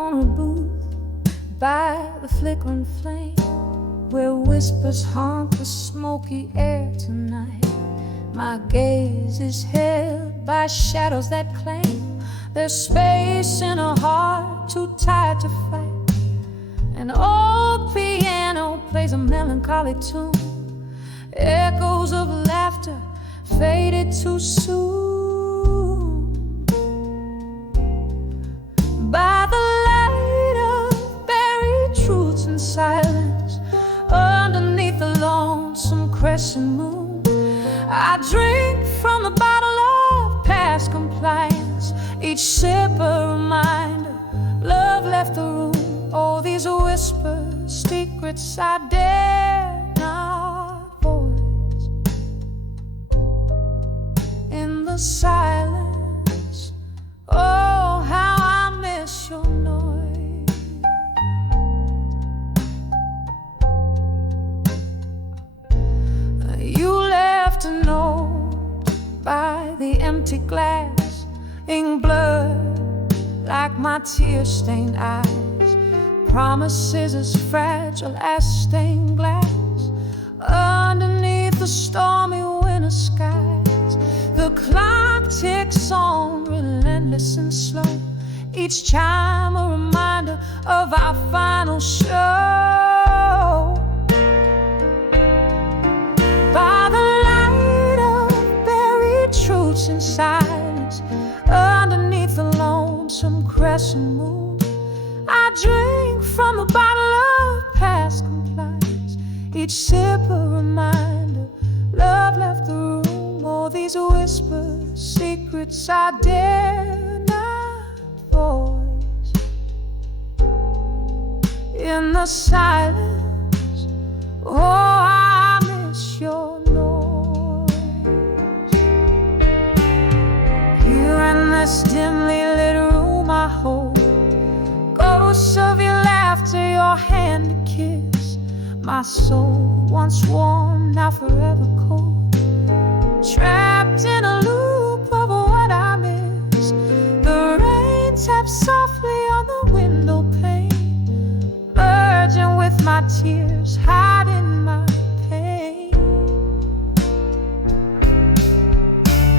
corner booth by the flickering flame, where whispers haunt the smoky air tonight. My gaze is held by shadows that claim there's space in a heart too tired to fight. An old piano plays a melancholy tune, echoes of laughter faded too soon. By the light of buried truths and silence, underneath the lonesome crescent moon, I drink from the bottle of past compliance, each sip a reminder love left the room. Oh, these whispers, secrets I dare not voice. In the silence, oh, how I miss your noise. You left a note by the empty glass, ink blurred like my tear-stained eyes. Promises as fragile as stained glass underneath the stormy winter skies. The clock ticks on, relentless and slow, each chime a reminder of our final show. By the light of buried truths and silence, underneath the lonesome crescent moon, I drink from the bottle of past compliance, each sip a reminder love left the room. All these whispers, secrets I dare not voice. In the silence, oh, I miss your noise. Here in this dimly lit room I hold ghosts of your laughter, your hand to kiss. My soul, once warm, now forever cold, trapped in a loop of what I miss. The rain taps softly on the window pane, merging with my tears, hiding my pain.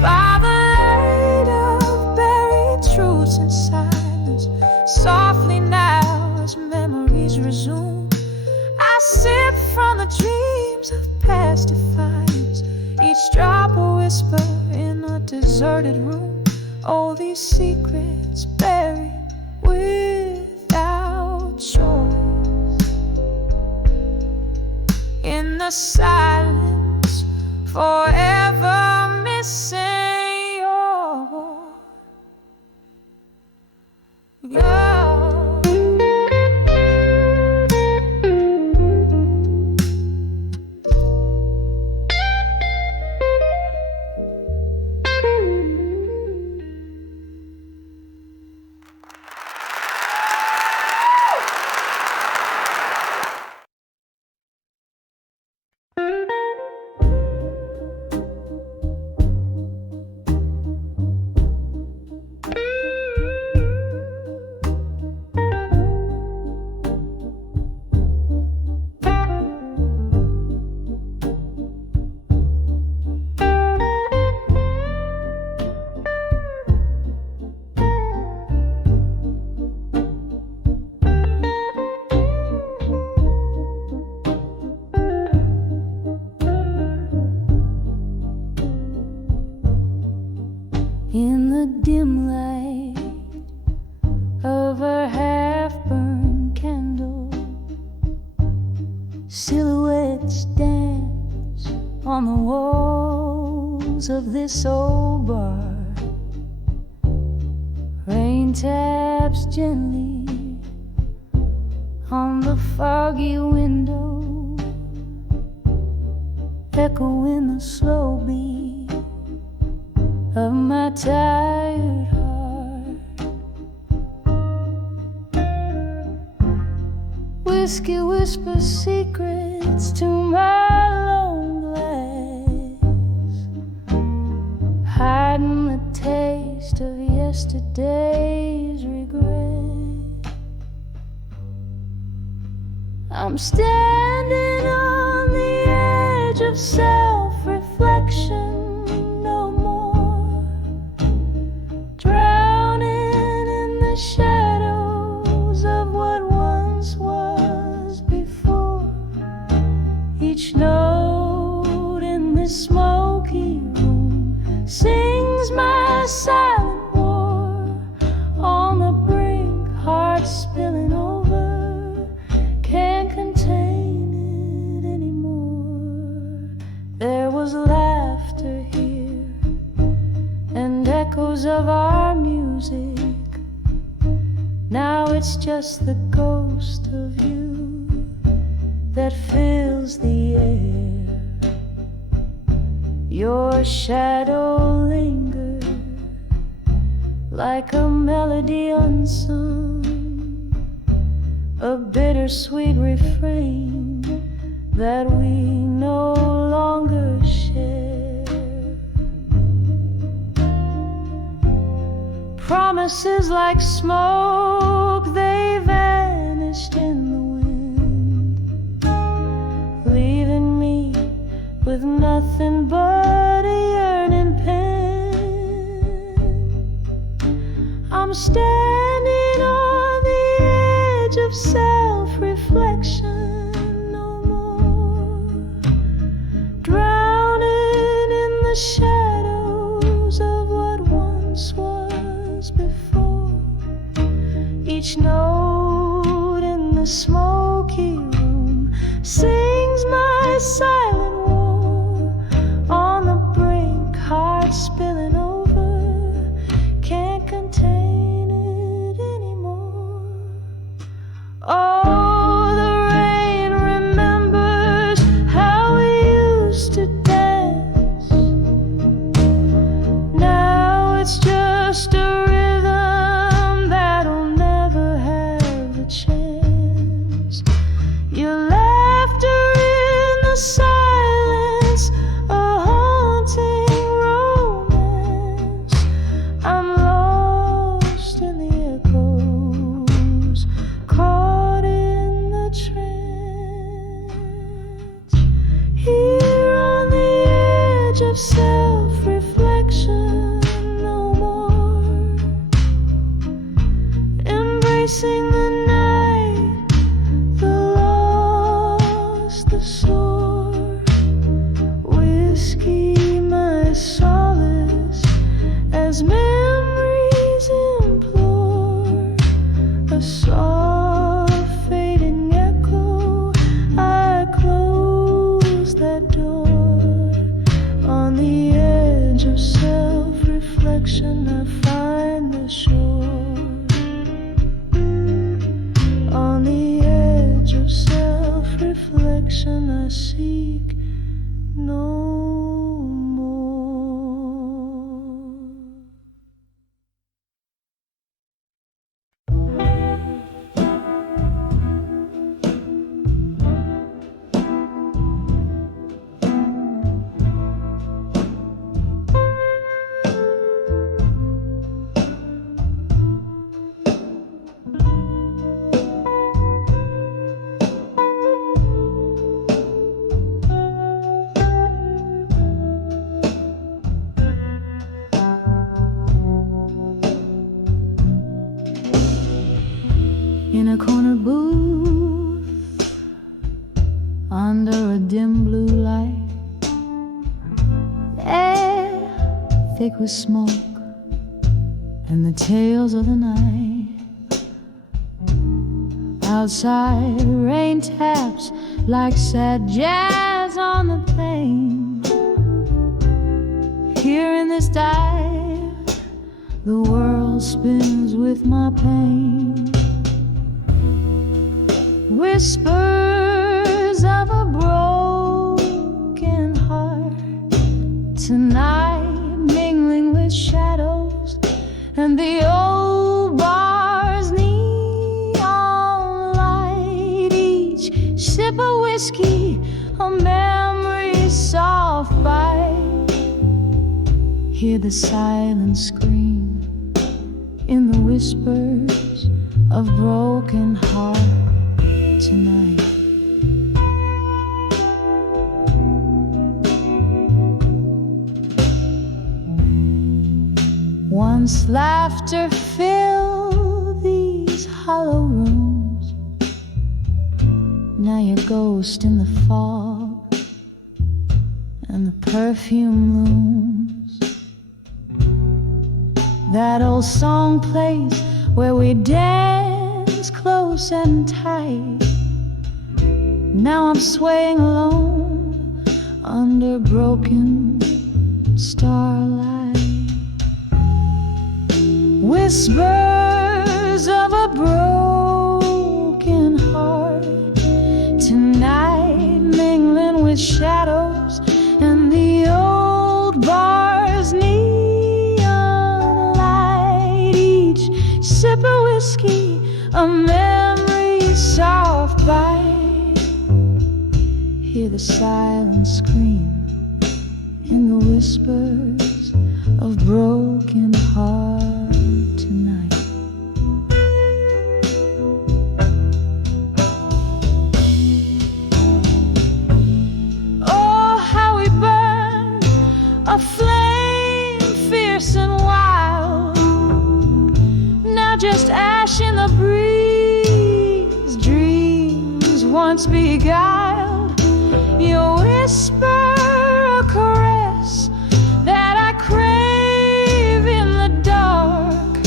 By the light of buried truths and silence, softly now as memories resume, I sip from the dreams of past defiance, each drop a whisper in a deserted room. All these secrets buried without choice. In the silence, forever missing your love. In the dim light of a half-burned candle, silhouettes dance on the walls of this old bar. Rain taps gently on the foggy window, echoing the slow beat of my tired heart. Whiskey whispers secrets to my lone glass, hiding the taste of yesterday's regret. I'm standing on the edge of self-reflection no more, drowning in the shadows of what once was before. Each note in this smoky room sings my silent war. On the brink, heart spilling over, can't contain it anymore. There was laughter here and echoes of our music. Now it's just the ghost of you that fills the air. Your shadow lingers like a melody unsung, a bittersweet refrain that we no longer share. Promises like smoke, they vanished in the wind, leaving me with nothing but a yearning pen. I'm standing on the edge of self-reflection no more, drowning in the shadows of what once was before. Each note in the smoky room sings my silent war. On the brink, heart spilling over, can't contain it anymore. Oh, the rain remembers how we used to dance. Now it's just a rhythm that'll never have a chance. Your laughter in the silence, a haunting romance. I'm lost in the echoes, caught in the trance. Here on the edge of self-reflection no more, embracing the night, the lost, the sore. Whiskey my solace as memories implore, a soft fading echo. I close that door. On the edge of self-reflection I find the shore. On the edge of self-reflection I seek no more. In a corner booth, under a dim blue light, air thick with smoke and the tales of the night. Outside, rain taps like sad jazz on the plain. Here in this dive, the world spins with my pain. Whispers of a broken heart tonight, mingling with shadows and the old bar's neon light. Each sip of whiskey, a memory's soft bite. Hear the silent scream in the whispers of broken heart tonight. Once laughter filled these hollow rooms, now you're a ghost in the fog and the perfume looms. That old song plays where we dance close and tight. Now I'm swaying alone under broken starlight. Whispers of a broken heart tonight, mingling with shadows and the old bar's neon light. Each sip of whiskey, a memory soft bite. Hear the silence scream in the whispers of broken heart tonight. Oh, how we burn, a flame fierce and wild. Now just ash in the breeze, dreams once beguiled. Your whisper, a caress that I crave in the dark,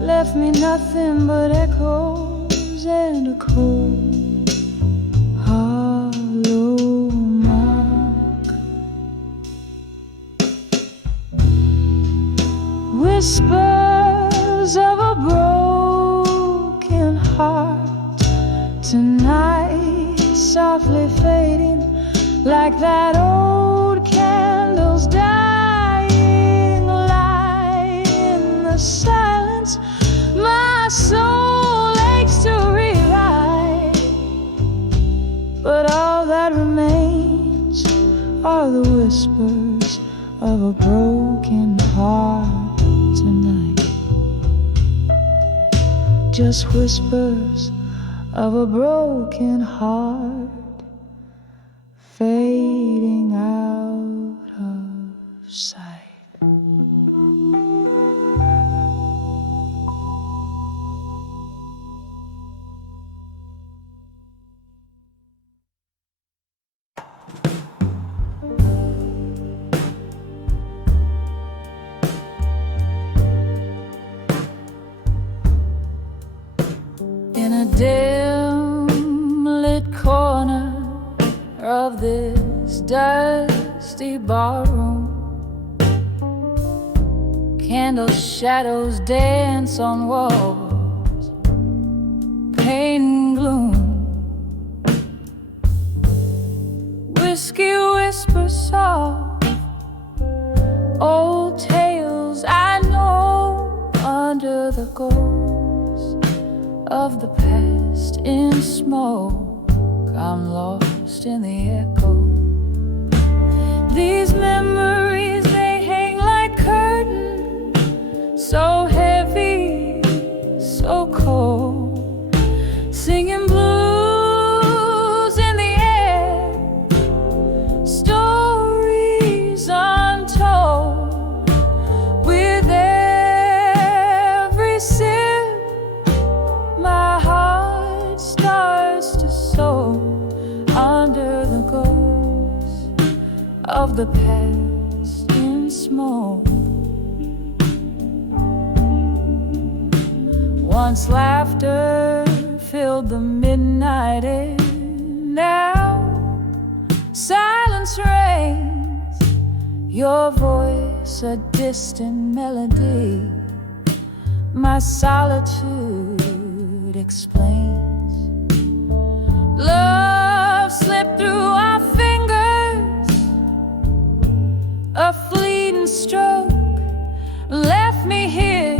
left me nothing but echoes and a cold, hollow mark. Whispers of a broken heart tonight, softly fading like that old candle's dying light. In the silence my soul aches to rewrite, but all that remains are the whispers of a broken heart tonight. Just whispers of a broken heart fading out of sight. In a dim lit corner of this dusty barroom, candle shadows dance on walls, pain and gloom. Whiskey whispers soft, old tales I know under the ghost of the past in smoke. I'm lost in the echo. These memories, they hang like curtains, so heavy, so cold, singing blues in the air, stories untold. With every sip, my heart starts to soar under the ghost of the past in smoke. Once laughter filled the midnight air, now silence reigns. Your voice a distant melody, my solitude explains. Love slipped through our fingers, a fleeting stroke left me here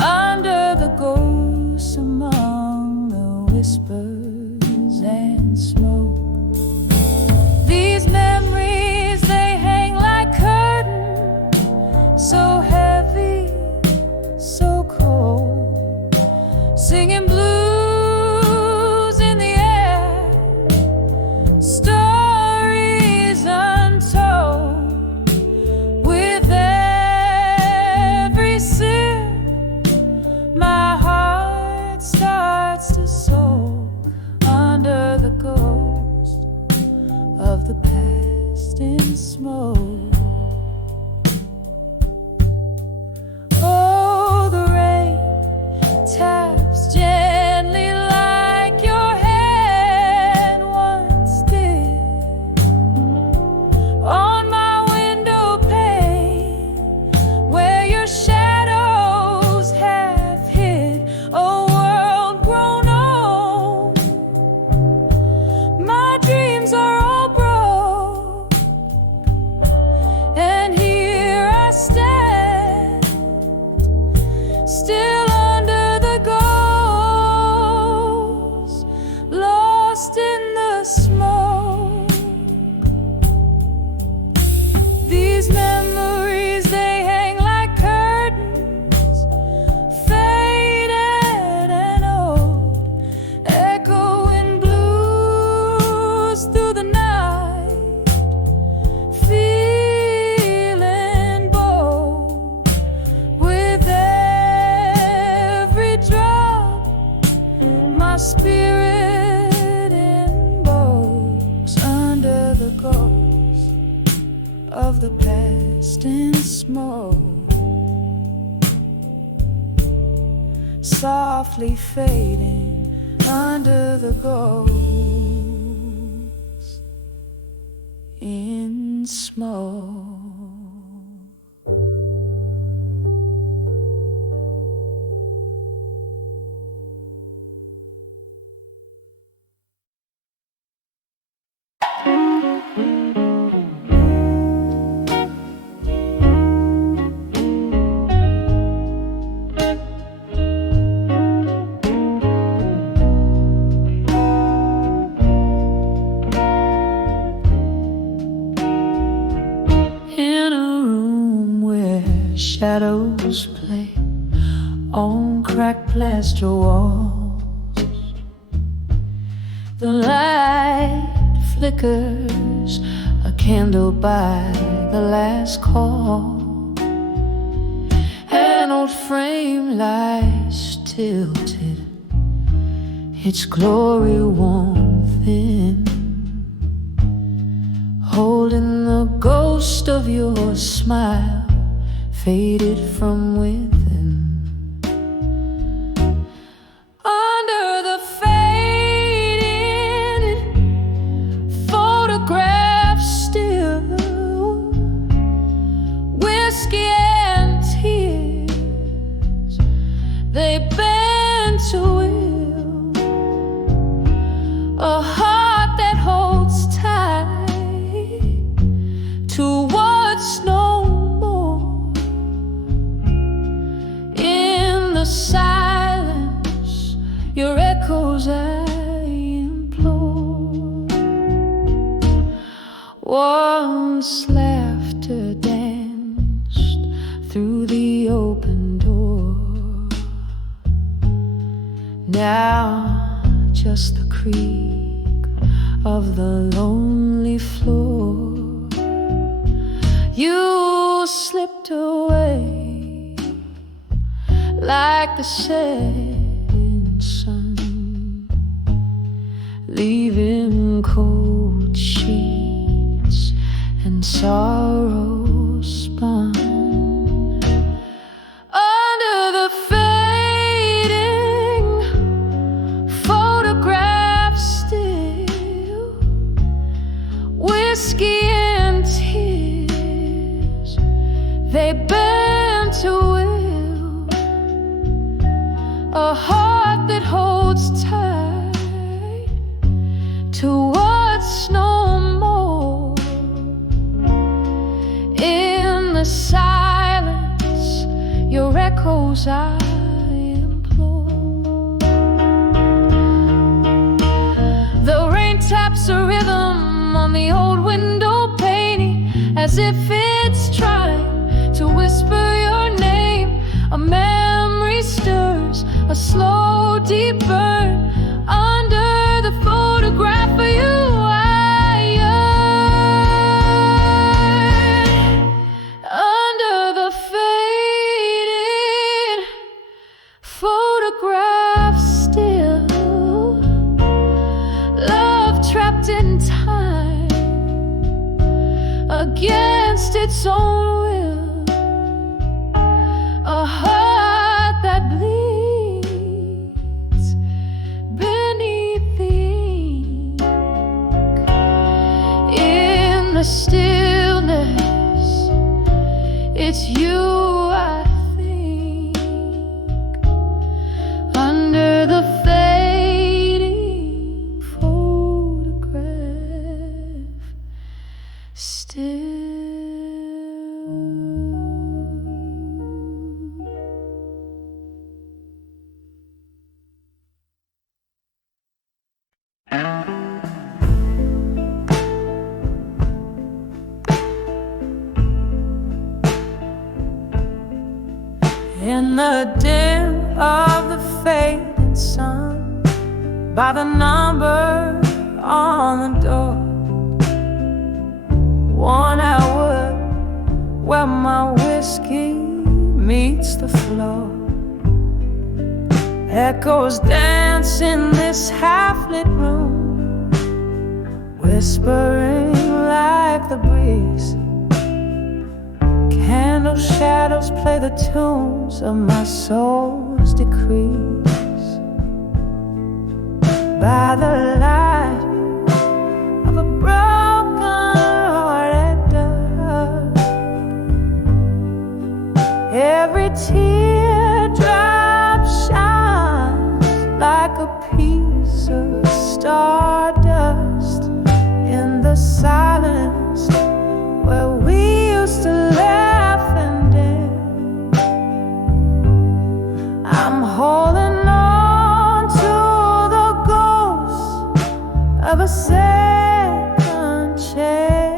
under the ghosts, among the whispers and smoke. These memories, they hang like curtains, so heavy, so cold, singing blues smoke. Oh, the rain taps gently like your hand once did on my window pane, where your shadows have hid a world grown old. My dreams are all broke, and here I stand, still under the ghost, lost in the smoke. These memories, they hang like curtains, faded and old, echoing blues through the night, feeling bold with every drop. My spirit embows under the ghost of the past in smoke, softly fading under the ghost in smoke. In a room where shadows play on cracked plaster walls, the light flickers, a candle by the last call. An old frame lies tilted, its glory worn thin, holding the ghost of your smile, faded from within. Under the faded photograph still, whiskey and tears, they bend to will, a heart that holds tight to what's no more. In the silence, your echoes I implore. Once laughter danced through the open door, now just the creak of the lonely floor. You slipped away like the setting sun, leaving cold sheets and sorrow spun. Under the fading photograph still, whiskey and tears, they bend to will, a heart that holds tight to what's no more. In the silence, your echoes I implore. The rain taps a rhythm on the old window painting, as if it's trying to whisper your name. A memory stirs, a slow deep burn under the photograph of you. I yearn under the faded photograph still, love trapped in time again. own will, a heart that bleeds beneath the ink. In the stillness, it's you I think. Under the fading photograph, still. In the dim of the fading sun, by the number on the door, worn out wood where my whiskey meets the floor. Echoes dance in this half-lit room, whispering like the breeze. Candle shadows play the tunes of my soul's decrees. By the light of a broken-hearted dove, every teardrop shines like a piece of stardust in the silence where we used to laugh and dance. I'm holding on to the ghost of a second chance.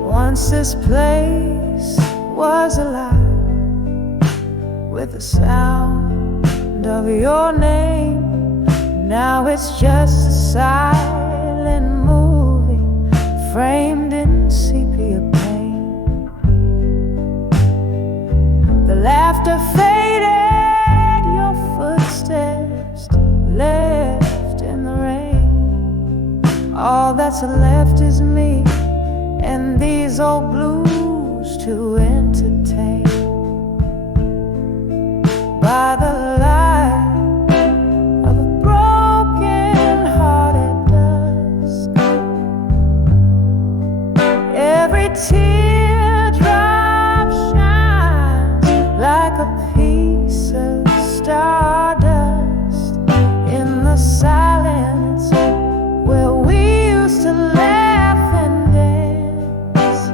Once this place was alive with the sound of your name. Now it's just a silent movie framed in sepia paint. The laughter faded, your footsteps left in the rain. All that's left is me and these old blues to entertain. By the light of a broken-hearted dusk, every teardrop shines like a piece of stardust in the silence where we used to laugh and dance.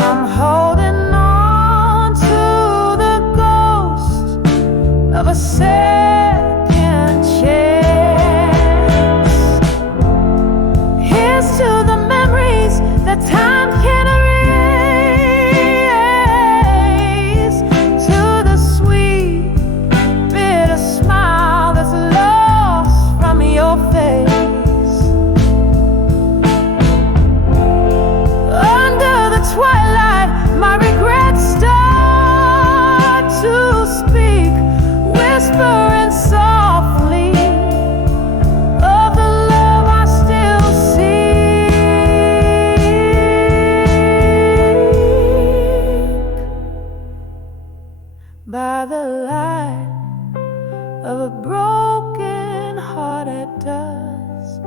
I'm holding of a second chance. Here's to the memories that time can erase, to the sweet, bitter smile that's lost from your face. Under the twilight, my regrets start to speak, whispering softly of the love I still seek. By the light of a broken-hearted dusk,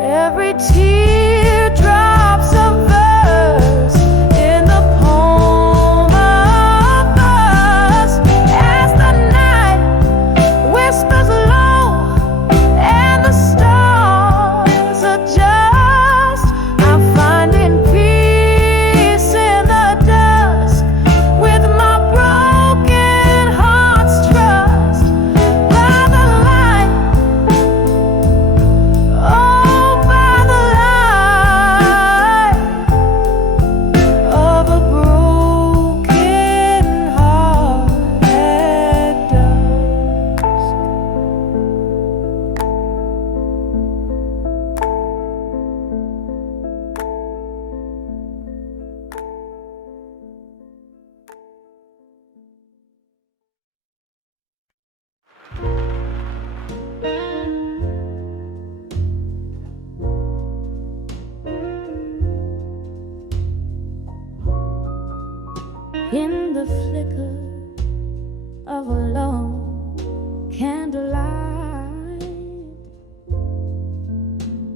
every teardrop's a verse in the poem of us. As the night whispers low and the stars adjust, I'm finding peace in the dusk with my broken heart's trust. By the light, oh, by the light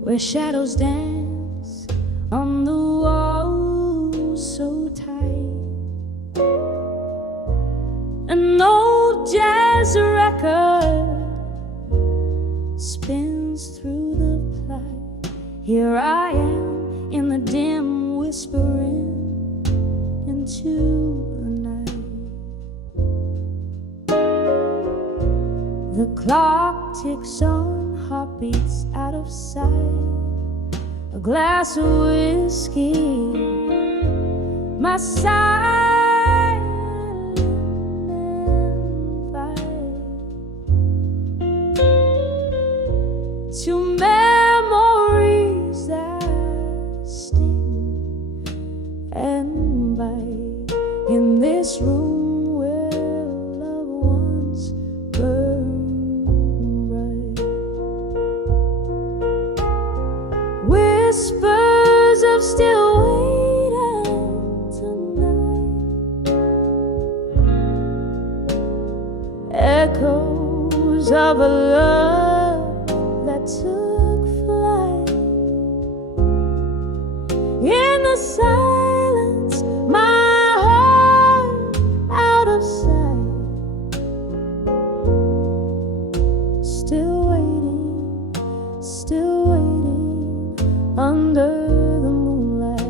where shadows dance on the walls so tight. An old jazz record spins through the plight. Here I am in the dim, whispering into the night. The clock ticks on, heartbeats out of sight. A glass of whiskey, my silent invite to memories that sting and bite in this room where loved ones burn bright. Whispers of still waiting tonight, echoes of a love that took flight. In the silence, my heart out of sight, still waiting under the moonlight.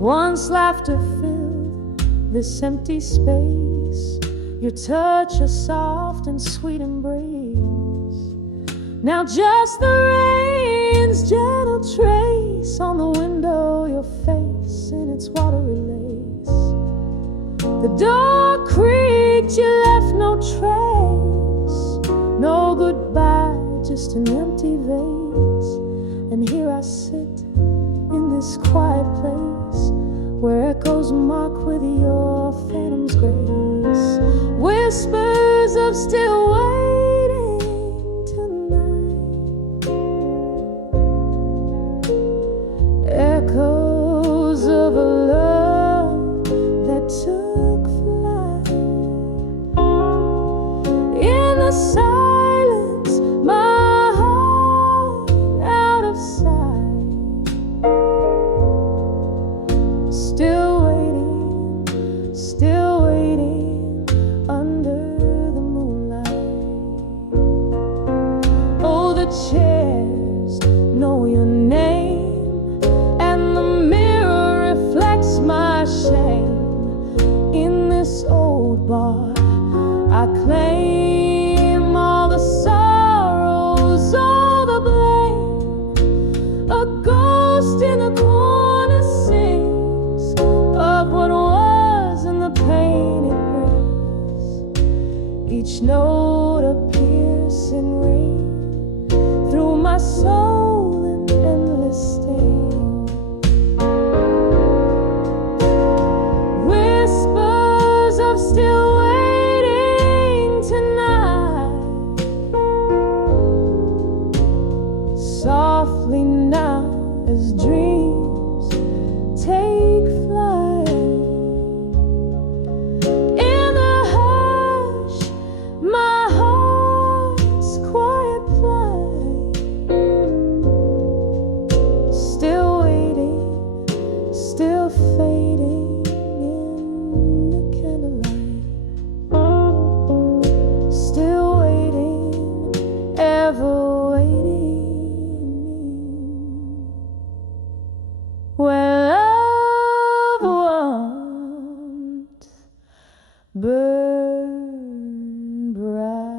Once laughter filled this empty space, your touch a soft and sweet embrace. Now just the rain's gentle trace on the window, your face in its watery lace. The door creaked, you left no trace, no goodbye, just an empty vase. And here I sit in this quiet place where echoes mock with your phantom's grace. Whispers of still waiting tonight, echoes of a love that took flight. In the silence, my heart out of sight, still waiting under the moonlight. Oh, the chairs know your name, and the mirror reflects my shame. In this old bar, I claim all the sorrows, all the blame. A ghost in the corner sings of what was and the pain it brings. Each note a piercing ring through my soul in endless sting. Whispers of still waiting tonight, softly now as dreams take flight. In the hush, my heart's quiet plight, still waiting, still fading in the candlelight, still waiting, ever waiting, where love won't burn bright.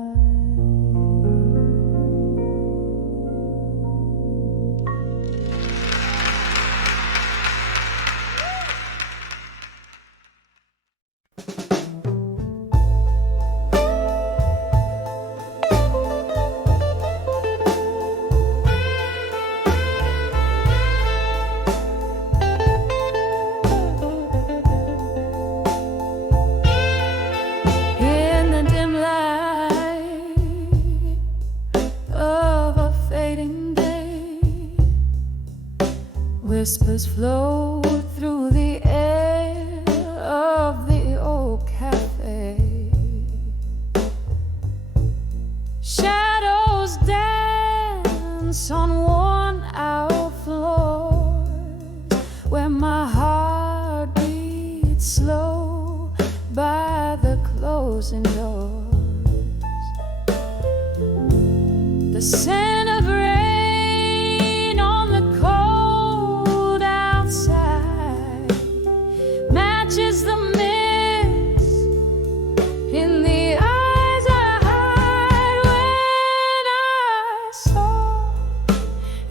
In the dim light of a fading day, whispers flow through the air of the old cafe. Shadows dance on worn-out floors where my heart beats slow by the closing doors. The scent of rain on the cold outside matches the mist in the eyes I hide. When I saw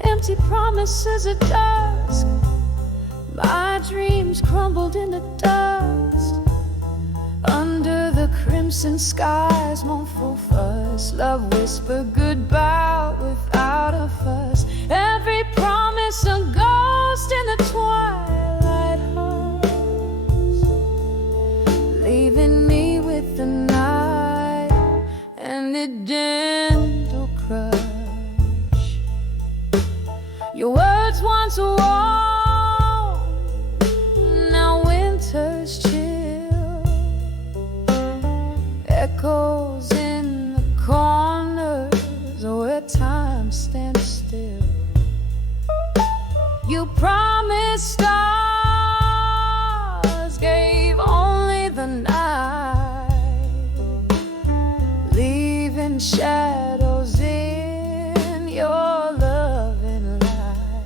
empty promises at dusk, my dreams crumbled into dust. Under the crimson skies, mournful fuss, love whispered goodbye without a fuss. Every promise a ghost in the twilight hush, leaving me with the night and the gentle crush. Your words once warm, now winter's chill, echoes in the corners where time stands still. You promised stars, gave only the night, leaving shadows in your loving light.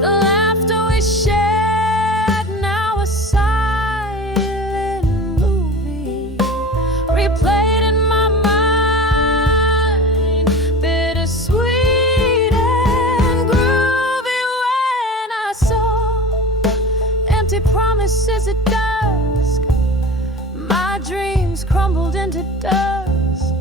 The laughter we shared, now a silent movie, replayed in my mind, bittersweet and groovy. When I saw empty promises at dusk, my dreams crumbled into dust.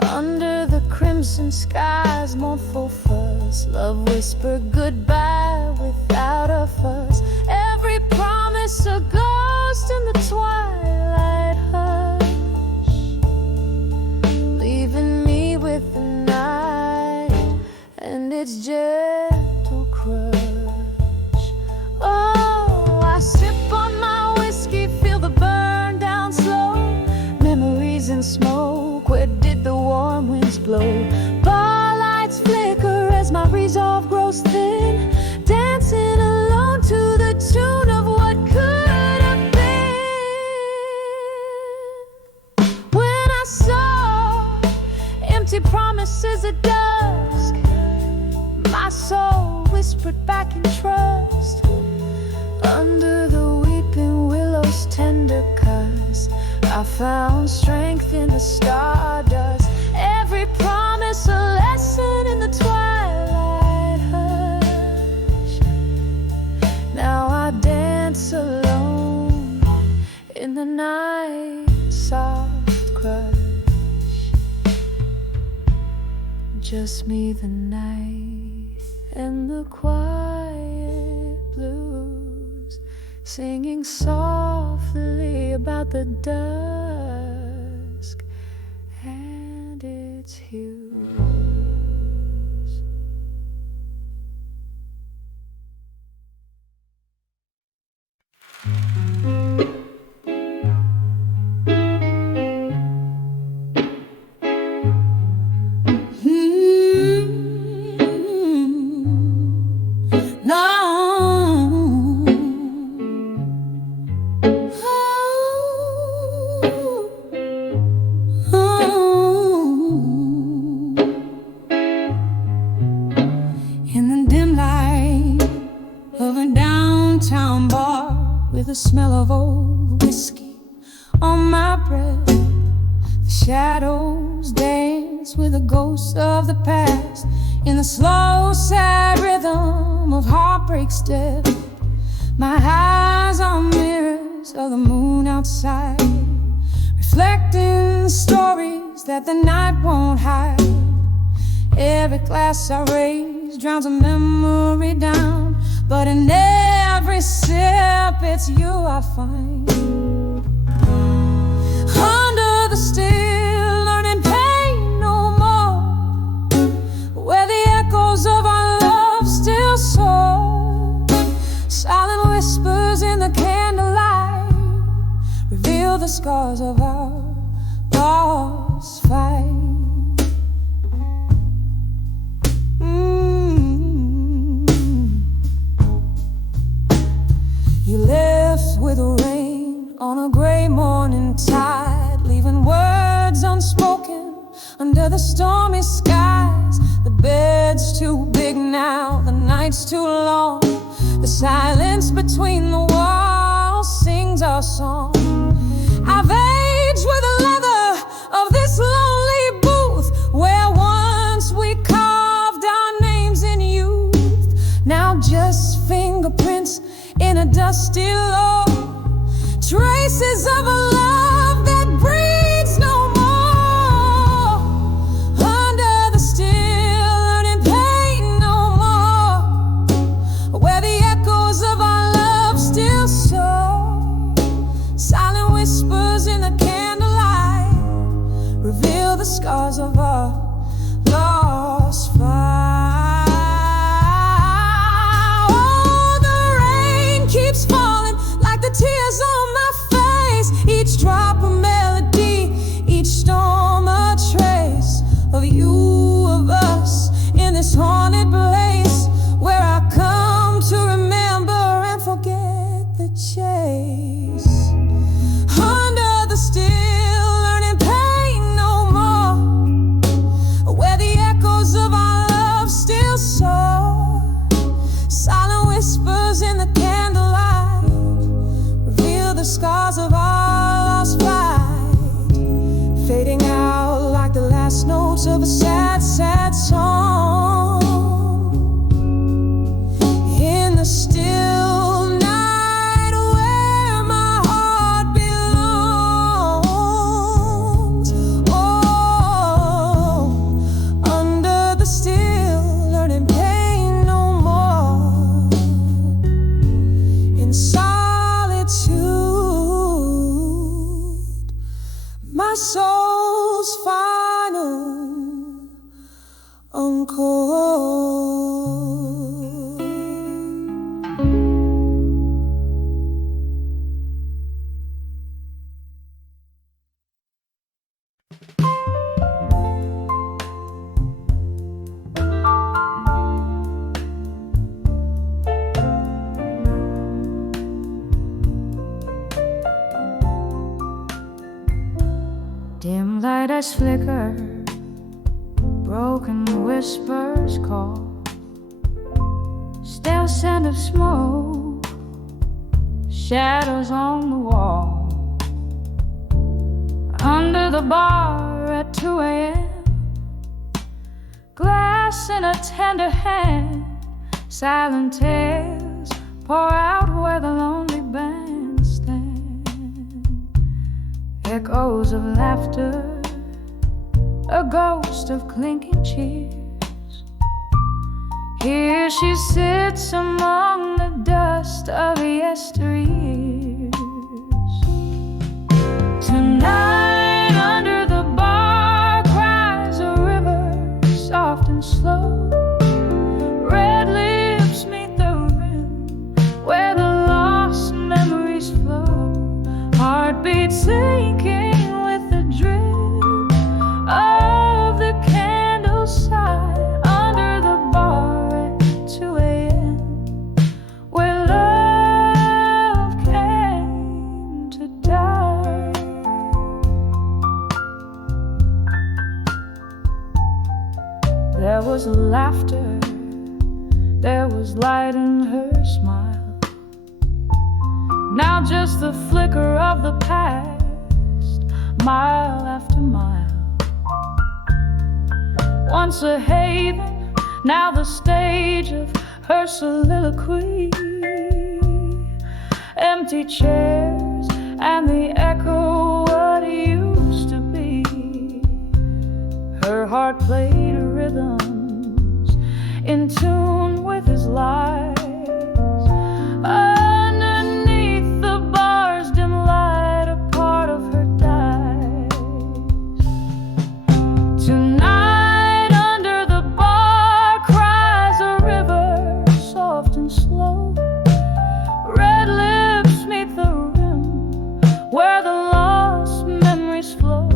Under the crimson skies, mournful fuss, love whispered goodbye without a fuss. Every promise a ghost in the twilight hush, leaving me with the night and its gentle crush. Oh, I sip on my whiskey, feel the burn down slow. Memories in smoke, where did the warm winds blow? Bar lights flicker as my resolve grows thin, dancing alone to the tune of what could have been. When I saw empty promises at dusk, my soul whispered back in trust. Under the weeping willows' tender cuss, I found strength in the stardust. Every promise a lesson in the twilight hush. Now I dance alone in the night's soft crush. Just me, the night, and the quiet blues, singing softly about the dusk and its hues. The smell of old whiskey on my breath, the shadows dance with the ghosts of the past in the slow, sad rhythm of heartbreak's death. My eyes are mirrors of the moon outside, reflecting stories that the night won't hide. Every glass I raise drowns a memory down, but in every sip it's you I find. Under the still, learning pain no more, where the echoes of our love still soar. Silent whispers in the candlelight reveal the scars of our lost fight. You left with the rain on a gray morning tide, leaving words unspoken under the stormy skies. The bed's too big now, the night's too long. The silence between the walls sings our song. I've aged with the leather of this lonely booth, where once we carved our names in youth. Now just fingerprints in a dusty low, traces of a love that breathes no more. Under the still earning pain no more, where the echoes of our love still soar. Silent whispers in the candlelight reveal the scars of our lost fight. Keeps falling like the tears on my face. Each drop a melody, each storm a trace of you, of us, in this haunted place where I come to remember and forget the chase. Under the still learning pain no more, where the echoes of our love still soar. Silent whispers in the candlelight reveal the scars of our lost fight, fading out like the last notes of a sad, sad song. In the still night where my heart belongs. Oh, under the still learning pain no more. In solitude, my soul's final encore. Dim light has flickered, broken whispers call, stale scent of smoke, shadows on the wall. Under the bar at 2 a.m., glass in a tender hand, silent tales pour out where the lonely band stands. Echoes of laughter, a ghost of clinking cheers. Here she sits among the dust of yesteryears. Tonight under the bar cries a river, soft and slow. Red lips meet the rim where the lost memories flow. Heartbeats sinking with the drip of the candle's side. Under the bar at 2 a.m., where love came to die. There was laughter, there was light in her smile. Now just the flicker of the past, mile after mile. Once a haven, now the stage of her soliloquy. Empty chairs and the echo what used to be. Her heart played rhythms in tune with his lies. Underneath the bar's dim light, a part of her dies. Tonight under the bar cries a river, soft and slow. Red lips meet the rim where the lost memories flow.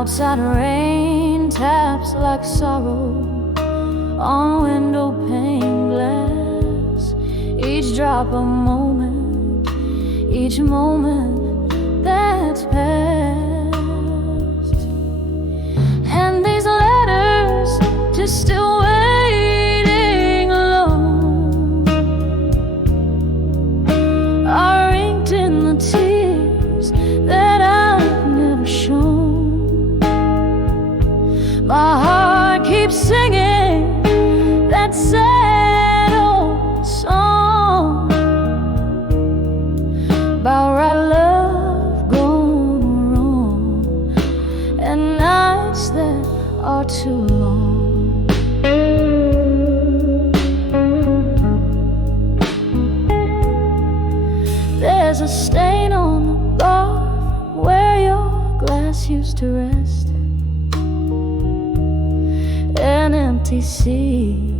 Outside rain taps like sorrow on window pane glass. Each drop a moment, each moment that's passed. And these letters just still waiting alone are inked in the tears that I've never shown. My heart keeps singing that sad old song about right love gone wrong and nights that are too long. There's a stain on the bar where your glass used to rest. An empty sea,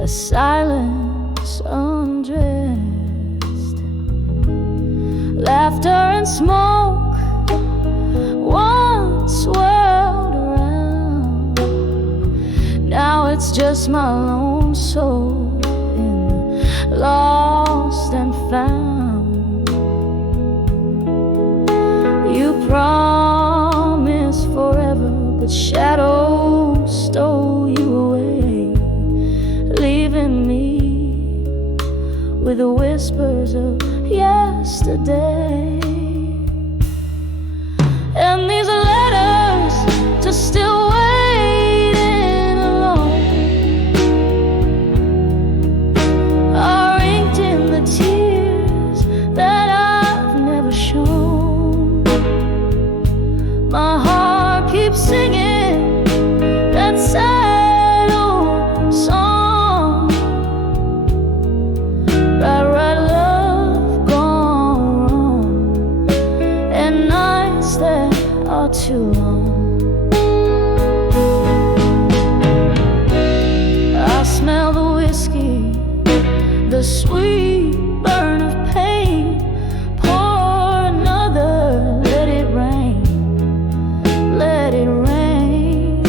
a silence undressed. Laughter and smoke once swirled around. Now it's just my lone soul in the lost and found. You promised forever, but shadows stole you away, leaving me with the whispers of yesterday. And these letters just still waiting alone are inked in the tears that I've never shown. My heart keeps singing that sad old song about right love gone wrong and nights that are too long. I smell the whiskey, the sweet burn of pain. Pour another, let it rain, let it rain.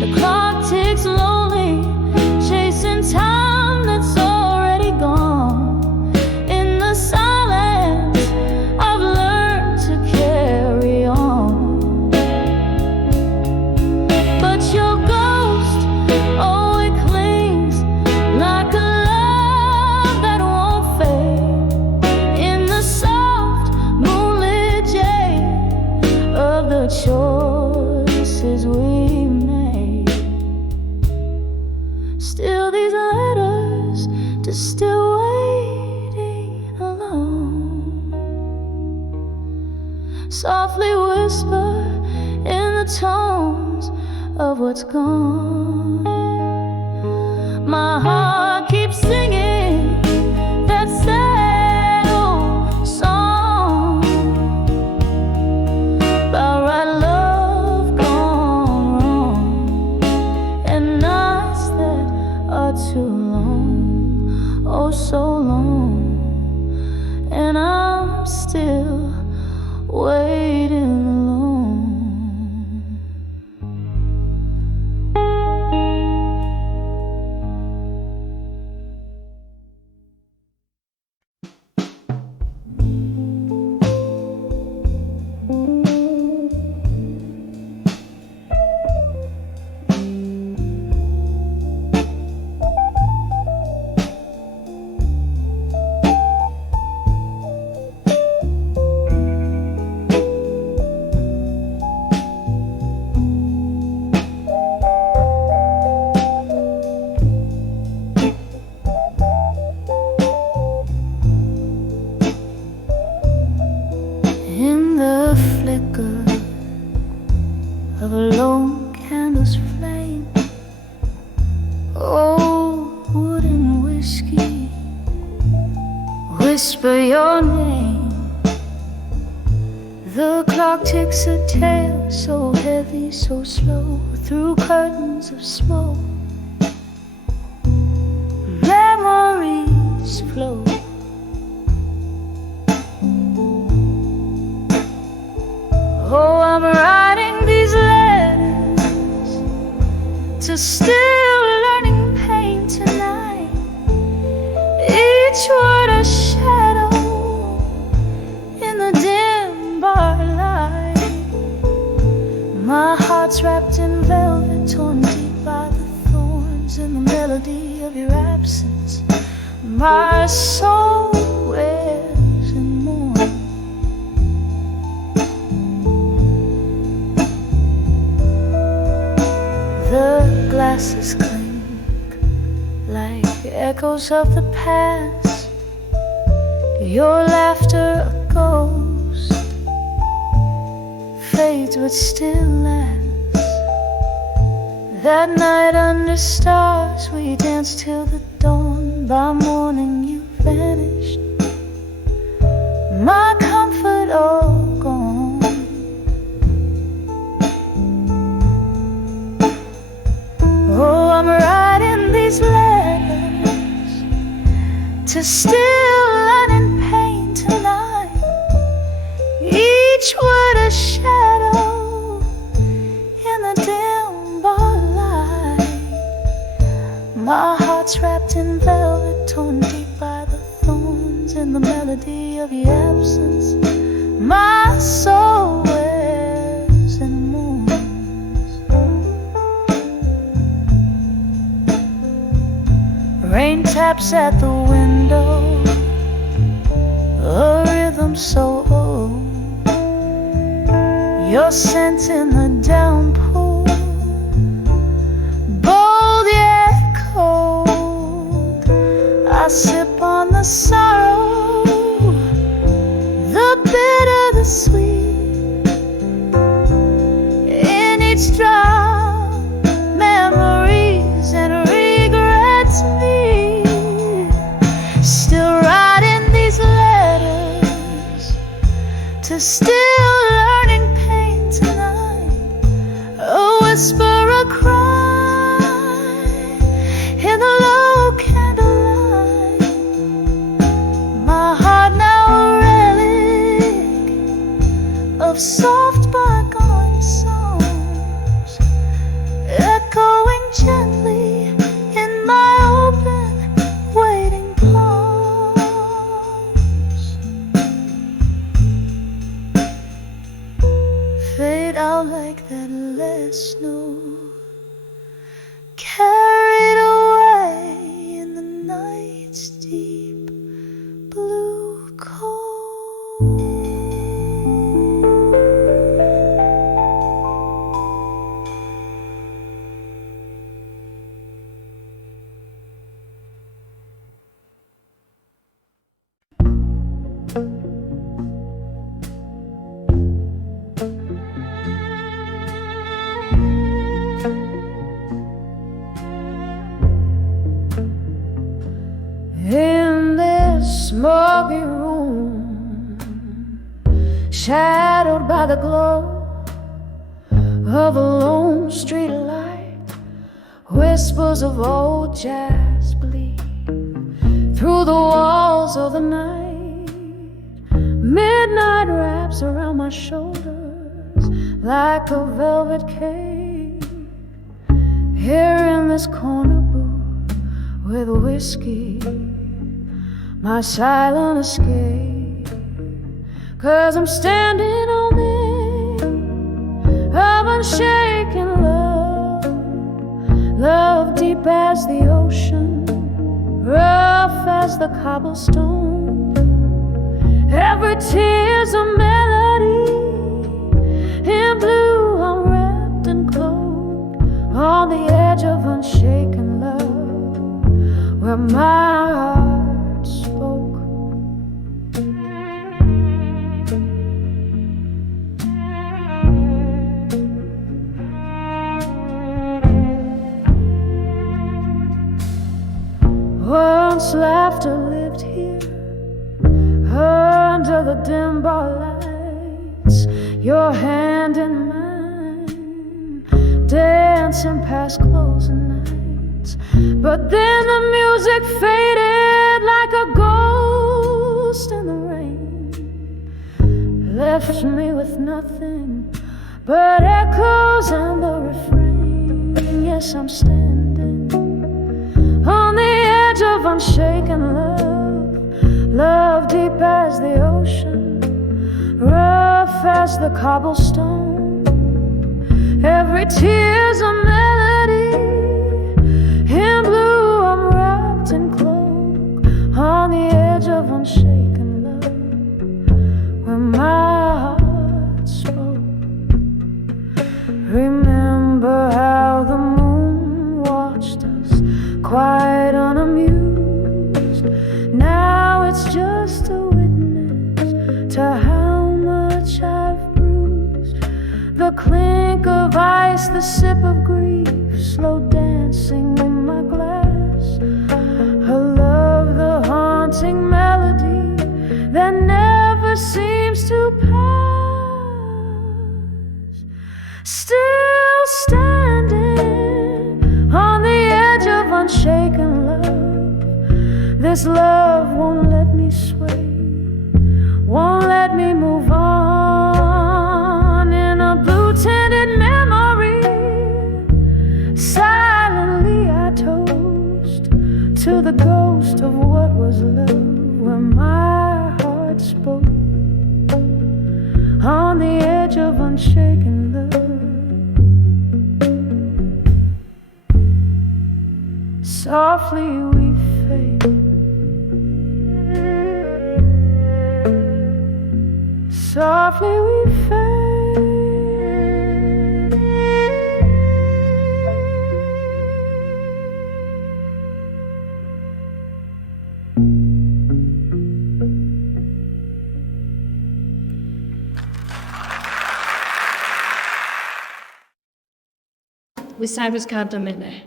The clock ticks lonely, chasing time that's already gone. In the silence, I've learned to carry on. But your ghost, oh, it clings like a love that won't fade. In the soft moonlit shade of the choices we made, still these letters just still waiting alone. Softly whisper in the tones of what's gone. My heart keeps singing that sad old song about right love gone wrong and nights that are too long, oh so long, and I'm still waiting alone. In the flicker of a lone candle's flame, old wooden whiskey, whisper your name. The clock ticks a tale so heavy, so slow, through curtains of smoke. Memories flow. Oh, I'm writing these letters to still learning pain tonight. Each word a shadow in the dim bar light. My heart's wrapped in velvet, torn deep by the thorns in the melody of your absence. My soul wears in mourning. The glasses clink like echoes of the past. Your laughter a ghost fades but still lasts. That night under stars we danced till the dawn. By morning you vanished, my comfort all gone. Oh, I'm writing these letters to still learning pain tonight. Each word a shadow in the dim bar light. My heart's wrapped in velvet, torn deep by the thorns in the melody of your absence. My soul wears and mourns. Rain taps at the window, a rhythm so old. Your scent in the downpour, bold yet cold. I sip on the sorrow, the bitter, the sweet. In each drop, memories and regrets meet. Still writing these letters to still learning pain tonight. A whisper, a cry in the low candlelight. My heart now a relic of soft bygone songs, echoing gently in my open waiting palms. Fade out like that last snow, carried away in the night's deep blue cold. In this smoky room, shadowed by the glow of a lone street light, whispers of old jazz bleed through the walls of the night. Midnight wraps around my shoulders like a velvet cape. Here in this corner booth with whiskey, my silent escape. 'Cause I'm standing on the edge of unshaken love, love deep as the ocean, rough as the cobblestone. Every tear's a melody, in blue I'm wrapped and clothed on the edge of unshaken love, where my heart spoke. Once laughter lived here, under the dim bar lights, your hand in mine, dancing past closing nights. But then the music faded like a ghost in the rain, left me with nothing but echoes and the refrain. Yes, I'm standing on the edge of unshaken love, love deep as the ocean, rough as the cobblestone. Every tear's a melody. In blue I'm wrapped in cloak, on the edge of unshaken love, where my heart spoke. Remember how the moon watched us, quite unamused. Now it's just a witness to how much I've bruised. The clink of ice, the sip of grief, slow dancing in my glass. Her love, the haunting melody that never seems to pass. Still standing on the edge of unshaken love. This love won't let me sway, won't let me move on. In a blue-tinted memory, silently I toast to the ghost of what was love, where my heart spoke, on the edge of unshaken love. Softly we fade, softly we fade. We sang with candlelight.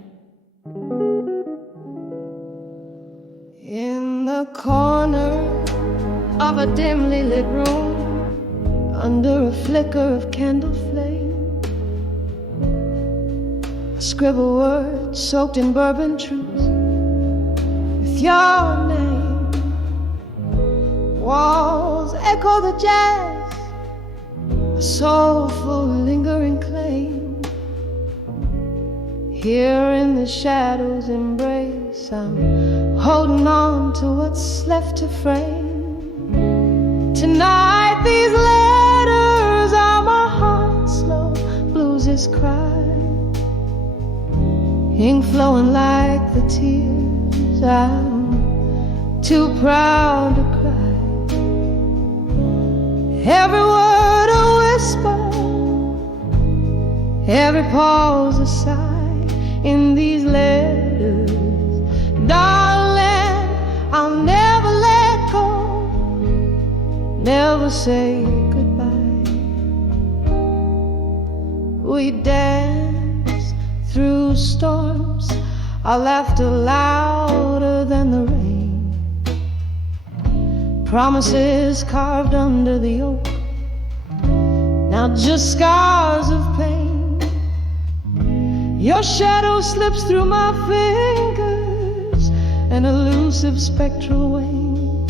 In the corner of a dimly lit room, under a flicker of candle flame, I scribble words soaked in bourbon truth with your name. Walls echo the jazz, a soulful lingering claim. Here in the shadows embrace, I'm holding on to what's left to frame. Tonight these letters are my heart's slow blues' cry, ink flowing like the tears I'm too proud to cry. Every word a whisper, every pause a sigh. In these letters, darling, I'll never let go, never say goodbye. We dance through storms, our laughter louder than the rain. Promises carved under the oak, now just scars of pain. Your shadow slips through my fingers, an elusive spectral wing.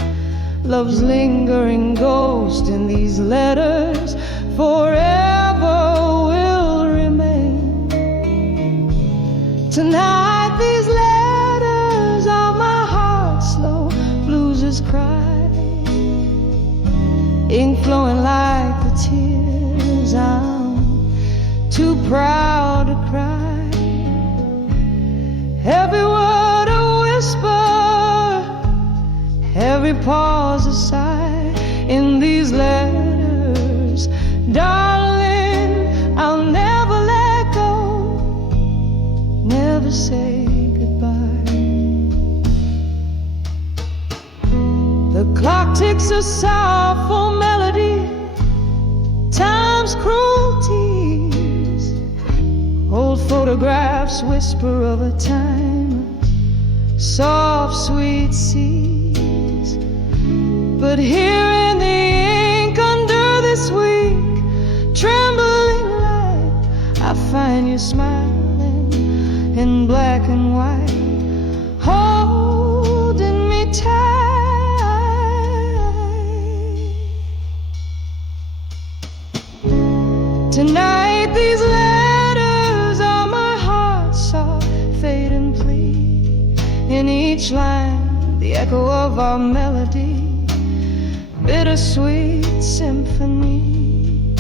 Love's lingering ghost in these letters forever will remain. Tonight these letters are my heart's slow blues' cry, ink flowing like the tears I'm too proud to cry. Every word a whisper, every pause a sigh. In these letters, darling, I'll never let go, never say goodbye. The clock ticks a sorrowful melody, time's cruelties. Old photographs whisper of a time, soft, sweet seas. But here in the ink under this weak, trembling light, I find you smiling in black and white, holding me tight. Tonight these letters are my heart's soft fade and plea. In each line the echo of our melody, bittersweet symphony.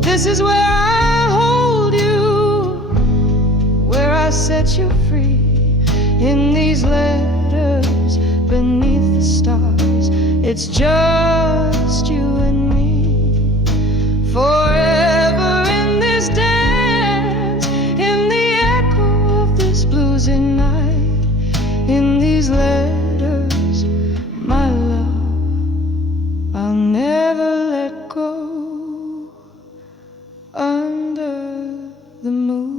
This is where I hold you, where I set you free. In these letters beneath the stars, it's just you and me. Forever in this dance, in the echo of this bluesy night. In these letters, my love, I'll never let go. Under the moonlight,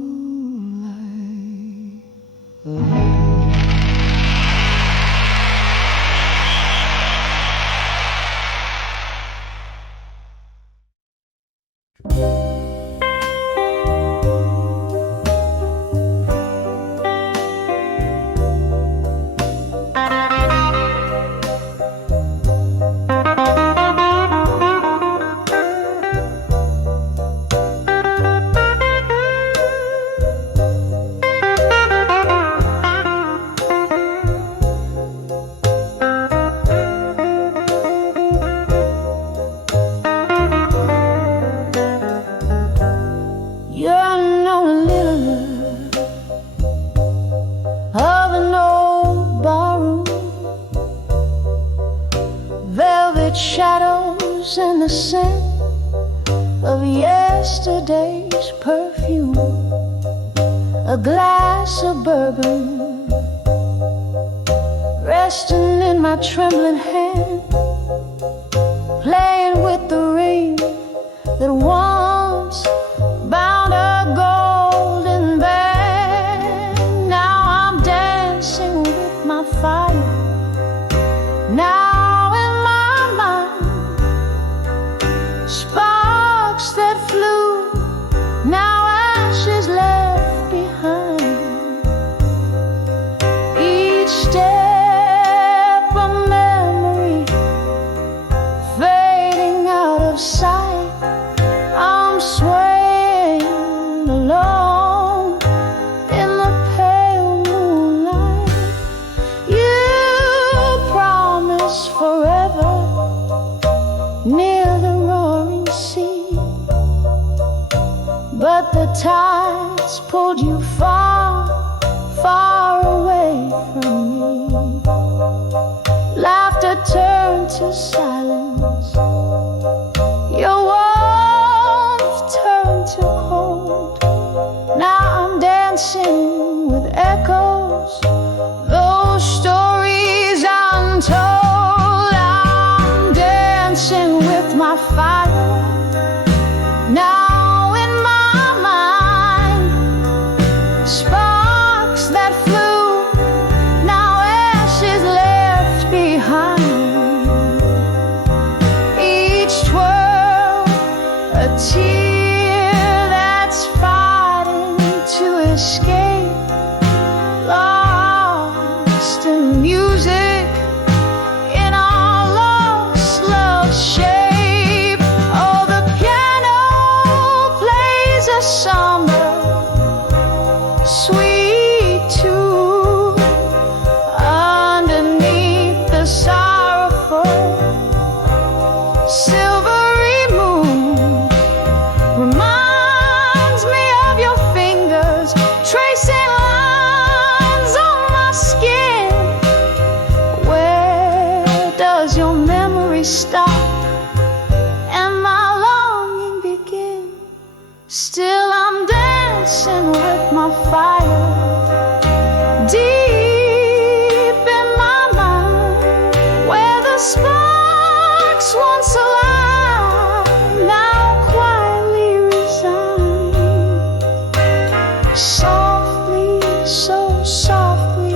shadows and the scent of yesterday's perfume, a glass of bourbon resting in my trembling hand, playing with the ring that once bound a golden band. Now I'm dancing with my fire. Now sparks that flew, now ashes left behind. Each step a memory fading out of sight. I'm swaying alone in the pale moonlight. You promised forever near the roaring sea, but the tides pulled you far, far away from me. Laughter turned to silence, your warmth turned to cold. Now I'm dancing with echoes, those stories untold. I'm dancing with my fire. Now in my mind, sparks that flew, now ashes left behind. Each twirl a tear that's fighting to escape, lost in music, in our lost love shape. Oh, the piano plays a somber, sweet tune underneath the sorrowful silvery moon. Reminds me of your fingers tracing lines on my skin. Where does your memory stop and my longing begin? Still I'm dancing with my fire, deep in my mind, where the sparks once alive now quietly reside. Softly, so softly,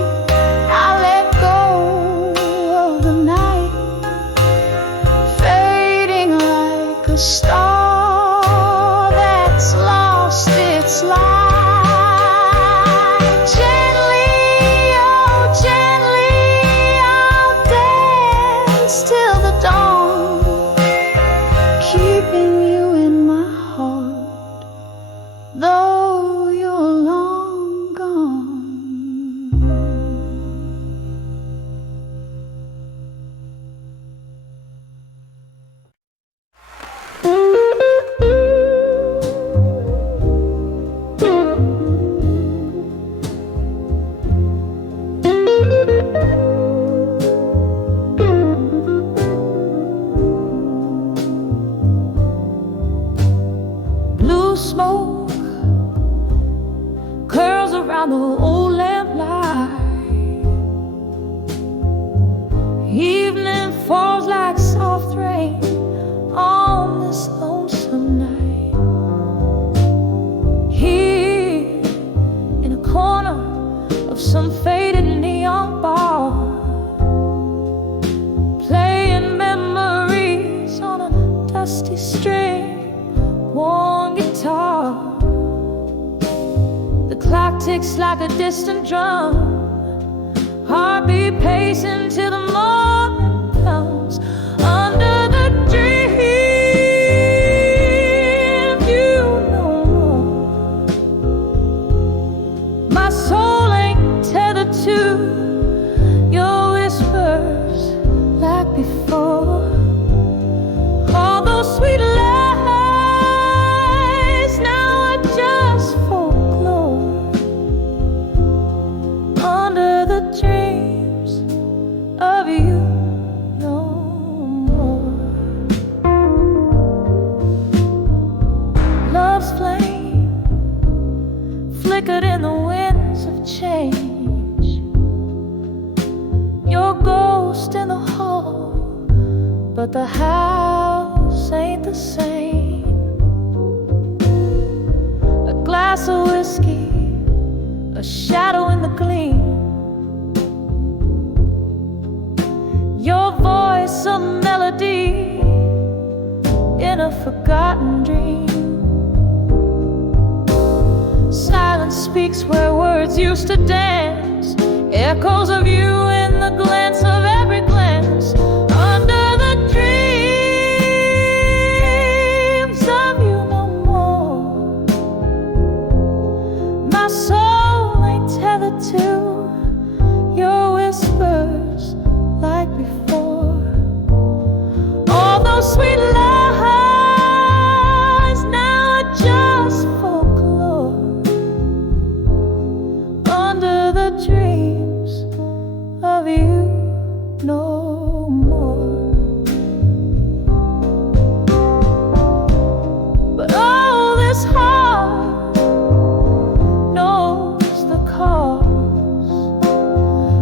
I let go of the night, fading like a star that's lost its light. smoke curls around the old lamplight. Evening falls like soft rain on this lonesome night. Here in a corner of some faded neon bar, playing memories on a dusty string, worn guitar. The clock ticks like a distant drum, heartbeat pacing till the morning comes. Under the dream, you know more. My soul ain't tethered to your whispers like before. All those sweet lies now are just folklore. Under the dreams of you no more. Love's flame flickered in the winds of change. Your ghost in the hall, but the house ain't the same. A glass of whiskey, a shadow in the gleam. Your voice a melody in a forgotten dream. Silence speaks where words used to dance, echoes of you in the glance of every glance. Under the dreams of you no more. My soul ain't tethered to your whispers like before. All those sweet lies now are just folklore. Under the dreams of you no more. But all this heart knows the cause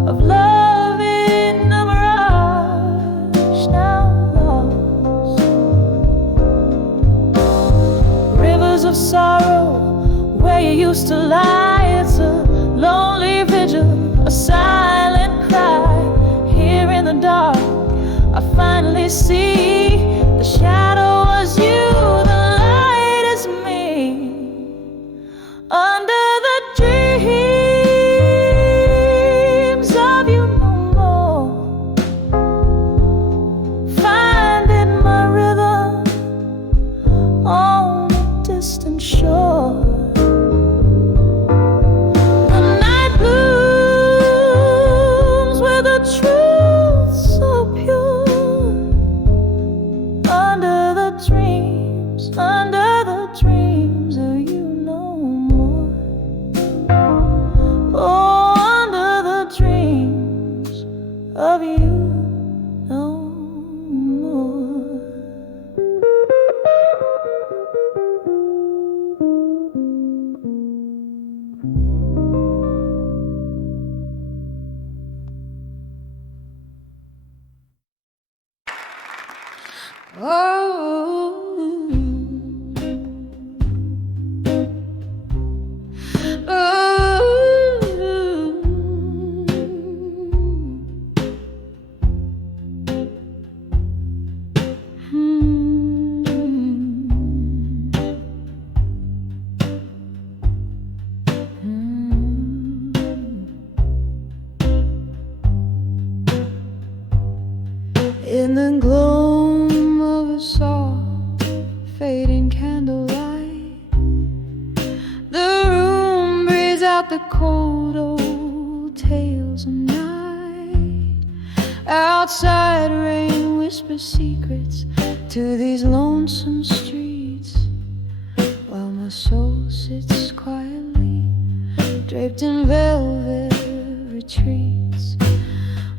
of love in a mirage now lost. Rivers of sorrow where you used to lie. It's a lonely vigil, a silent cry. Here in the dark I finally see the shadow was you, the light is me. Under the dreams of you no more. Finding my rhythm on a distant shore. The night blooms with a truth so pure. Under the dreams of you no more. Oh, under the dreams of you no more. In the gloam of a soft fading candlelight, the room breathes out the cold old tales of night. Outside rain whispers secrets to these lonesome streets, while my soul sits quietly draped in velvet retreats.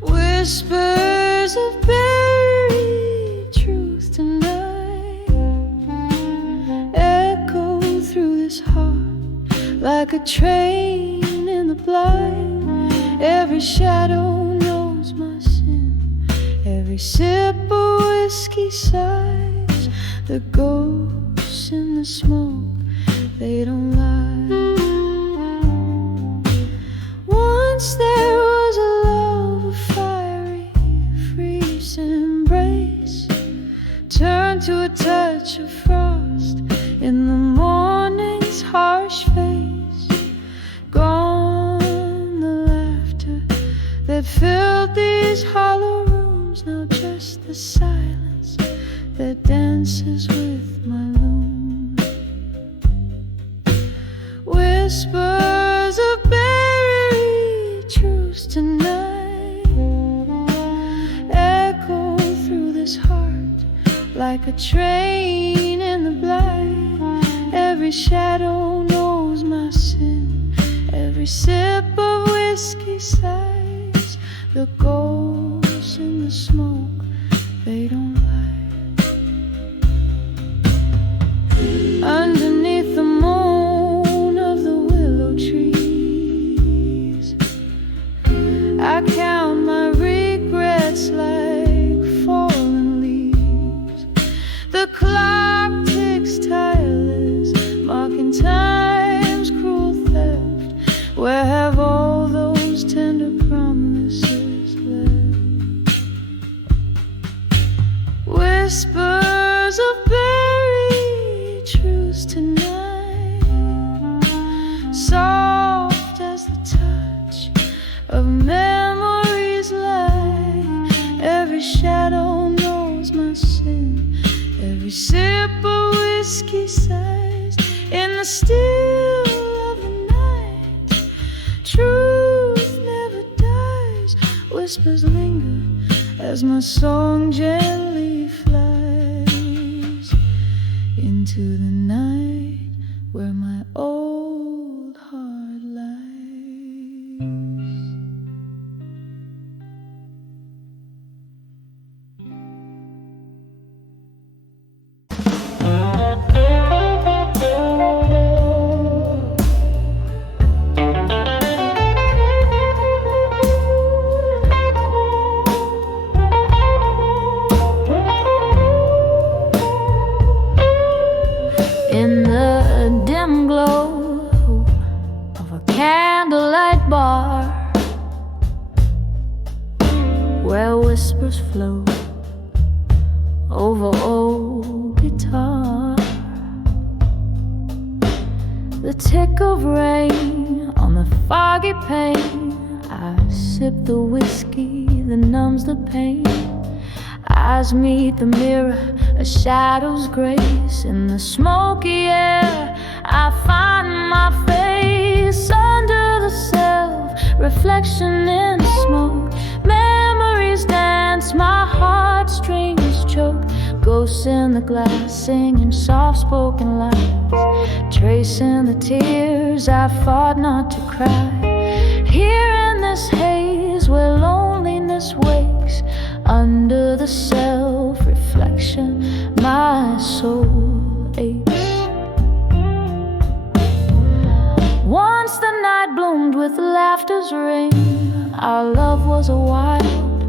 Whispers of buried truth tonight echo through this heart like a train in the blind. Every shadow knows my sin. Every sip of whiskey sighs. The ghosts in the smoke, they don't lie. Once there was a love, a fiery, freeze embrace, turned to a touch of frost in the morning's harsh face. Gone the laughter that filled these hollow rooms, now just the silence that dances with my loom. Whispers of buried truths tonight echo through this heart like a train in the blind. Every shadow knows my sin. Every sip of whiskey sighs. The ghosts in the smoke, they don't lie. Underneath the moan of the willow trees, I count my regrets like fallen leaves. The clock ticks tireless, marking time's cruel theft. Where have all those tender promises left? Whispers of buried truths tonight, soft as the touch of memories lie. Every shadow knows my sin. Every sip of whiskey sighs in the still of the night. Truth never dies. Whispers linger as my song gently flies into the night where my old heart lies. In the dim glow of a candlelight bar, where whispers flow over old guitar, the tick of rain on the foggy pane. I sip the whiskey that numbs the pain. Eyes meet the mirror, a shadow's grace. In the smoky air, I find my face. Under the self-reflection in smoke, memories dance, my heartstrings choke. Ghosts in the glass, singing soft-spoken lies, tracing the tears I fought not to cry. Here in this haze where loneliness wakes, under the self-reflection, my soul aches. Once the night bloomed with laughter's ring. Our love was a wild,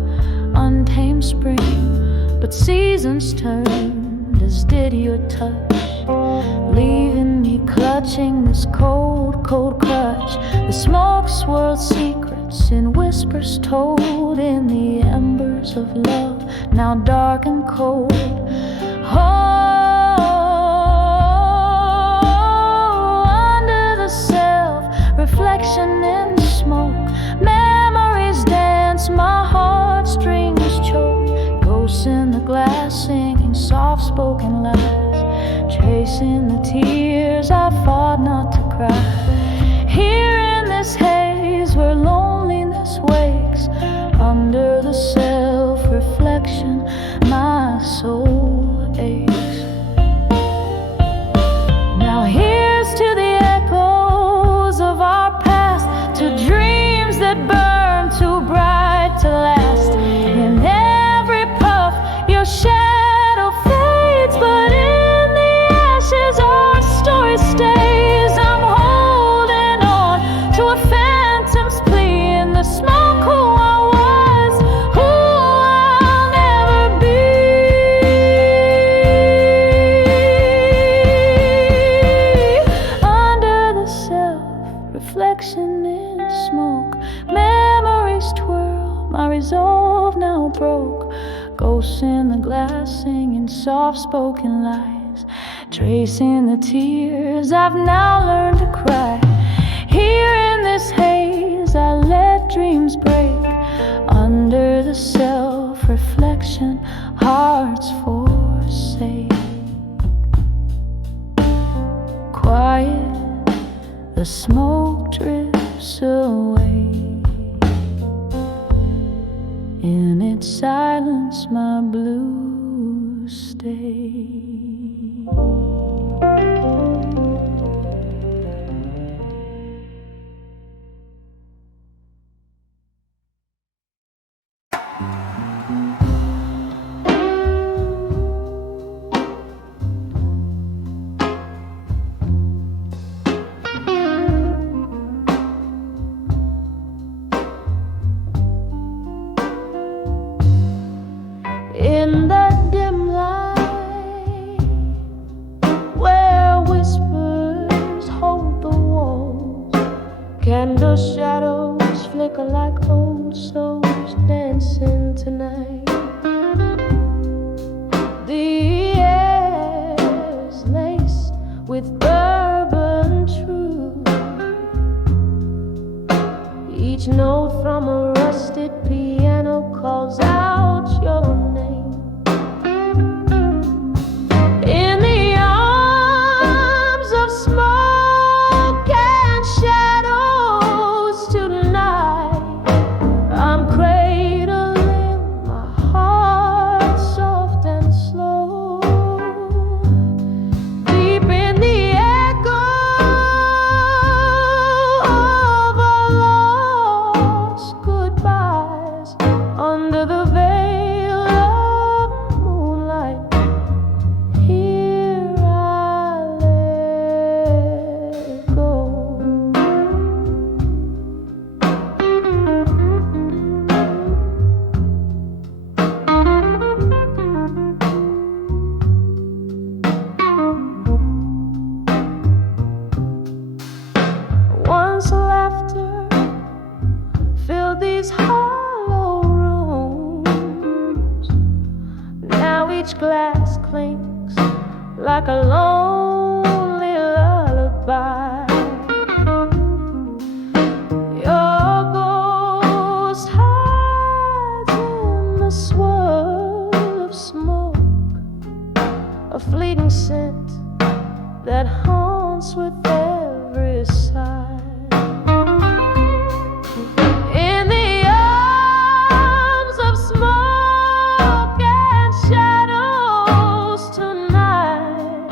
untamed spring, but seasons turned, as did your touch, leaving me clutching this cold, cold crutch. The smoke swirled secrets in whispers told in the embers of love, now dark and cold. Oh, under the self-reflection in smoke, memories dance, my heartstrings choke. Ghosts in the glass, singing soft-spoken lies, tracing the tears I fought not to cry. Here in this haze where loneliness wakes, under the self-reflection, my soul aches. Now here's to the echoes of our past, to dreams that burn too bright to last. In every puff, your shadow fades, but in the ashes, our story stays. ghosts in the glass singing soft-spoken lies, tracing the tears I've now learned to cry. Here in this haze I let dreams break under the self-reflection hearts forsake. Quiet, the smoke drifts away. In its silence my blues stay. In the dim light, where whispers hold the walls, candle shadows flicker like old souls dancing tonight. The air's laced with bourbon truth, each note from a rusted piano calls out your name. In the arms of smoke and shadows tonight, I'm cradling my heart soft and slow, deep in the echo of our lost goodbyes, under the veil of moonlight. Here I let go. Once laughter filled these hollow rooms, now each glass clinks like a lonely lullaby. Your ghost hides in the swirl of smoke, a fleeting scent that haunts with every sigh. In the arms of smoke and shadows tonight,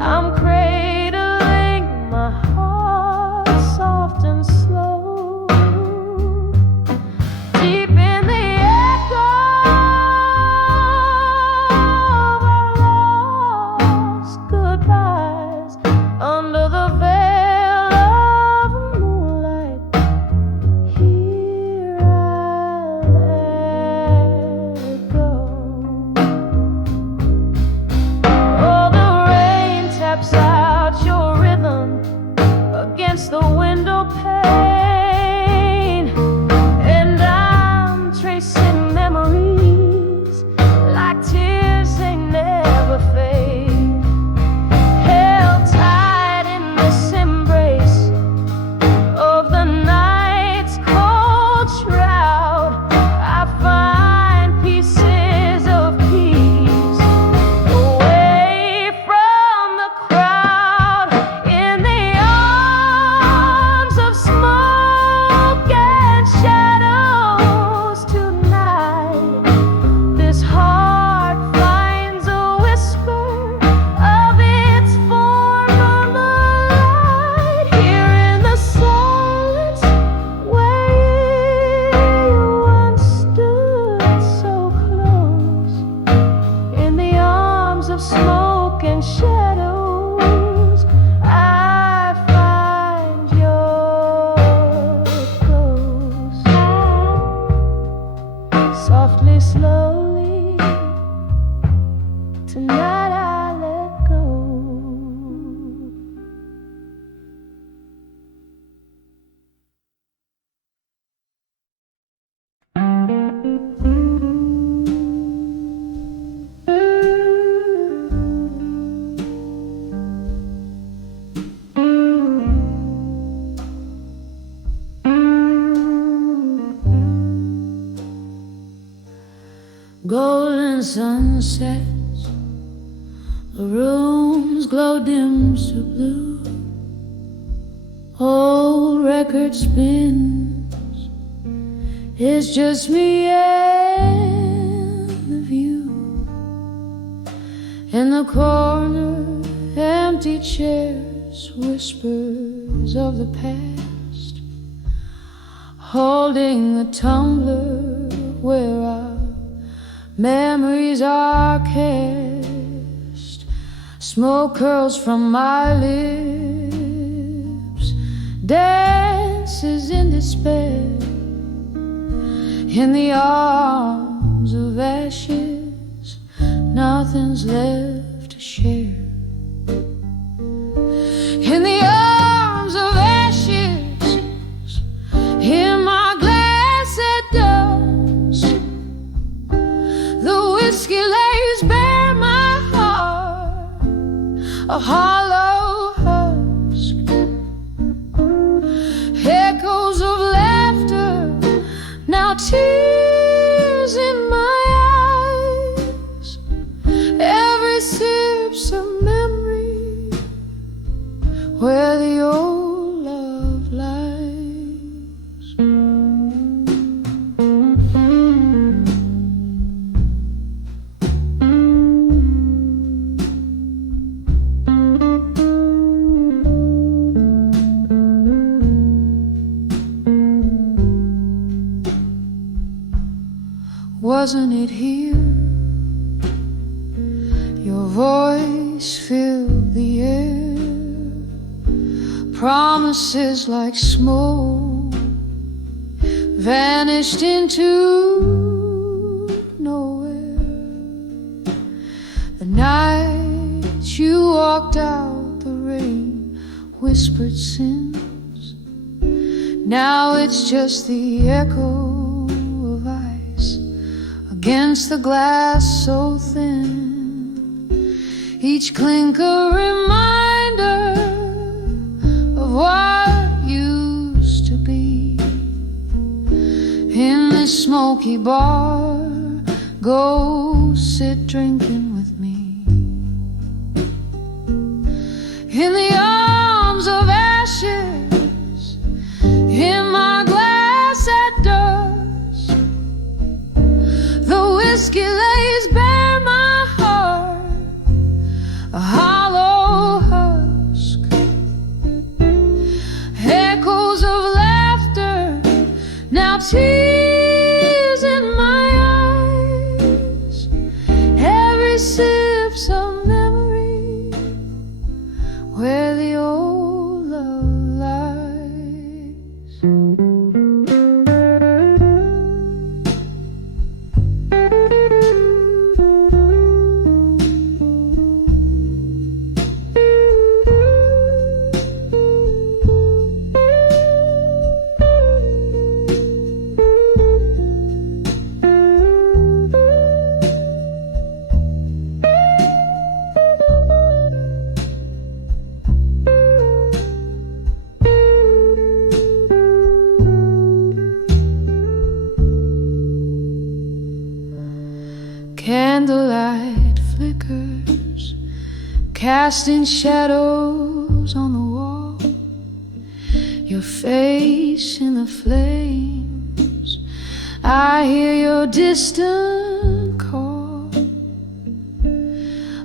I'm cradling my heart soft and slow, deep in the echo of our lost goodbyes, under the veil of moonlight. Here I let go. Oh, the rain taps out your rhythm against the window pane, and I'm tracing memories like tears they never fade. Held tight in this embrace of the night's cold shroud, I find pieces of peace away from the crowd. In the arms of smoke and shadows tonight, this heart finds a whisper of its former light. Here in the silence where you once stood so close, in the arms of smoke and shadows, I find your ghost. Softly, slowly, tonight I let go. sun sets, the rooms glow dim to blue. Old record spins, it's just me and the view. In the corner, empty chairs, whispers of the past, holding a tumbler where our memories are cast. Smoke curls from my lips, dances in despair, in the arms of ashes, nothing's left to share. In the arms of ashes, in my glass at dusk, the whiskey lays bare my heart, a hollow husk. Echoes of laughter, now tears in my eyes. Every sip's a memory where the old love lies. Wasn't it here? Your voice filled the air, promises like smoke vanished into nowhere. The night you walked out, the rain whispered sins. Now it's just the echo of ice against the glass so thin. Each clink a reminder of what used to be. In this smoky bar, go sit drinking with me. In the arms of ashes, in my glass at dusk, the whiskey lays bare my heart, a hollow husk. Echoes of laughter, now tears in my eyes. Every sip's a memory where the old love lies. Candlelight flickers, casting shadows on the wall. Your face in the flames, I hear your distant call.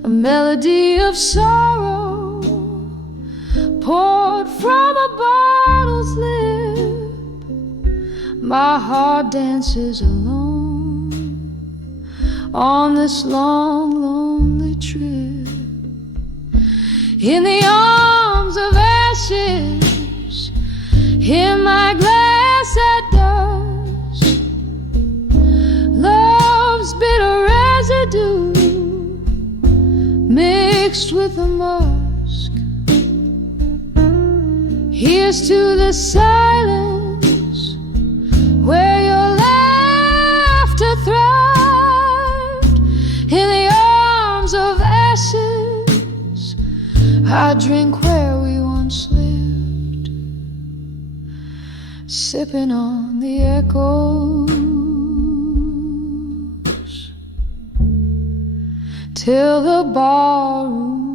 A melody of sorrow poured from a bottle's lip. My heart dances alone on this long, lonely trip. In the arms of ashes, in my glass at dusk, love's bitter residue mixed with a musk. Here's to the silence where your laughter thrived. In the arms of ashes, I drink where we once lived, sipping on the echoes till the ballroom